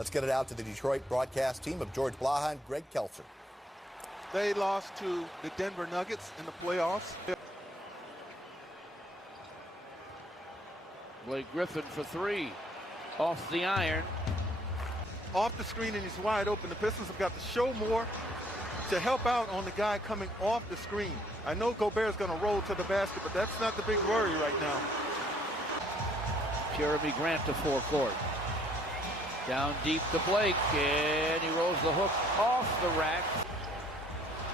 Let's get it out to the Detroit broadcast team of George Blaha and Greg Kelser. They lost to the Denver Nuggets in the playoffs. Blake Griffin for three. Off the iron. Off the screen, and he's wide open. The Pistons have got to show more to help out on the guy coming off the screen. I know Gobert's going to roll to the basket, but that's not the big worry right now. Jeremy Grant to forecourt. Down deep to Blake, and he rolls the hook off the rack.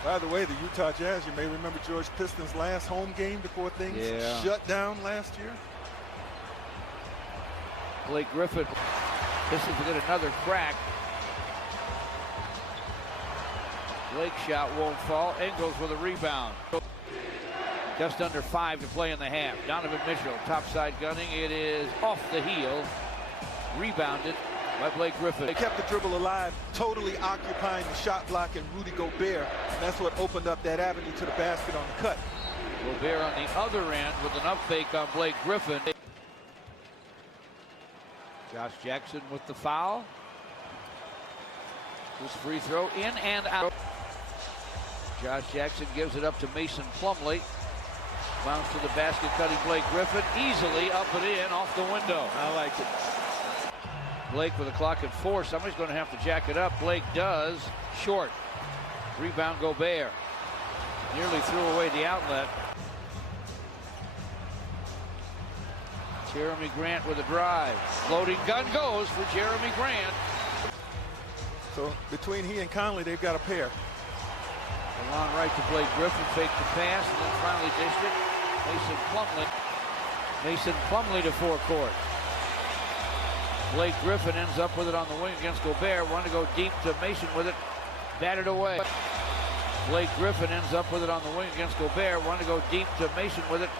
By the way, the Utah Jazz, you may remember George Pistons' last home game before things shut down last year. Blake Griffin, this is to get another crack. Blake's shot won't fall. Ingles with a rebound. Just under 5 to play in the half. Donovan Mitchell, topside gunning. It is off the heel. Rebounded by Blake Griffin. They kept the dribble alive, totally occupying the shot block and Rudy Gobert. That's what opened up that avenue to the basket on the cut. Gobert on the other end with an up fake on Blake Griffin. Josh Jackson with the foul. This free throw in and out. Josh Jackson gives it up to Mason Plumlee. Bounce to the basket, cutting Blake Griffin. Easily up and in, off the window. I like it. Blake with a clock at 4. Somebody's going to have to jack it up. Blake does. Short. Rebound Gobert. Nearly threw away the outlet. Jeremy Grant with a drive. Floating gun goes for Jeremy Grant. So between he and Conley, they've got a pair. The long right to Blake Griffin, fake the pass, and then finally dished it. Mason Plumlee. Mason Plumlee to forecourt. Blake Griffin ends up with it on the wing against Gobert. Wanted to go deep to Mason with it. Batted away. Blake Griffin ends up with it on the wing against Gobert. Wanted to go deep to Mason with it.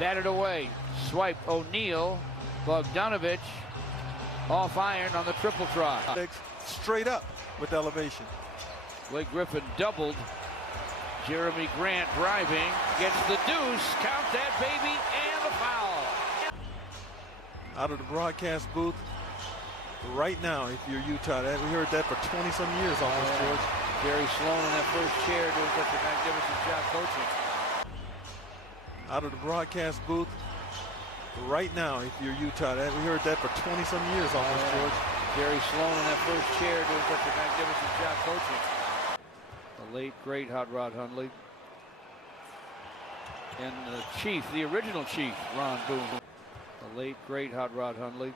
Batted away. Swipe O'Neal. Bogdanovich off iron on the triple try. Straight up with elevation. Blake Griffin doubled. Jeremy Grant driving. Gets the deuce. Count that baby and a foul. Out of the broadcast booth right now, if you're Utah. We heard that for 20-some years almost, George. Jerry Sloan in that first chair doing such a magnificent job coaching. Out of the broadcast booth right now, if you're Utah. We heard that for 20-some years almost, George. Jerry Sloan in that first chair doing such a magnificent job coaching. The late, great Hot Rod Hundley. And the chief, the original chief, Ron Boone. The late, great Hot Rod Hundley.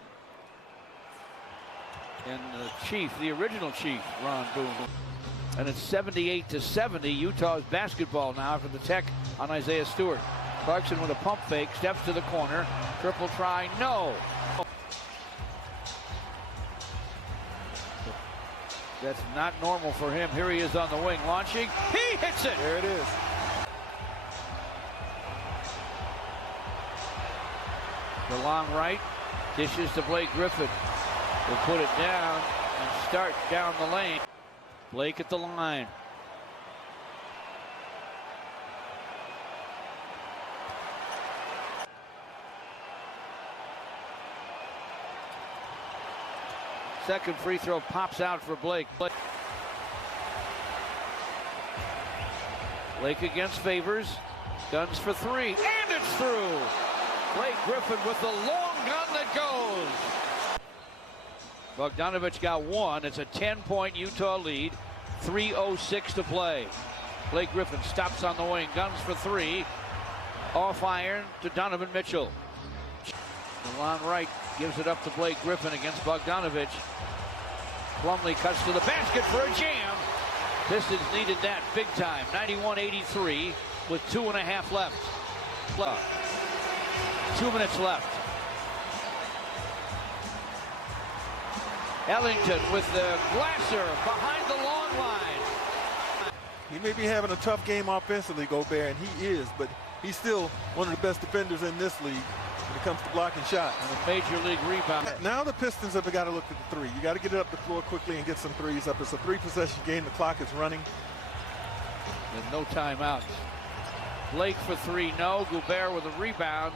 And the chief, the original chief, Ron Boone. And it's 78-70. Utah's basketball now after the tech on Isaiah Stewart. Clarkson with a pump fake, steps to the corner. Triple try, no. That's not normal for him. Here he is on the wing, launching. He hits it. There it is. The long right, dishes to Blake Griffin. Will put it down and start down the lane. Blake at the line. Second free throw pops out for Blake. Blake against Favors. Guns for 3. And it's through. Blake Griffin with the long gun that goes. Bogdanovich got 1. It's a 10-point Utah lead. 3:06 to play. Blake Griffin stops on the wing. Guns for 3. Off iron to Donovan Mitchell. The long right gives it up to Blake Griffin against Bogdanovich. Plumlee cuts to the basket for a jam. Pistons needed that big time. 91-83 with 2.5 left. 2 minutes left. Ellington with the Glasser behind the long line. He may be having a tough game offensively, Gobert, and he is, but he's still one of the best defenders in this league when it comes to blocking shots. And a major league rebound. Now the Pistons have got to look at the 3. You got to get it up the floor quickly and get some threes up. It's a 3-possession game. The clock is running. And no timeouts. Blake for 3, no. Gobert with a rebound.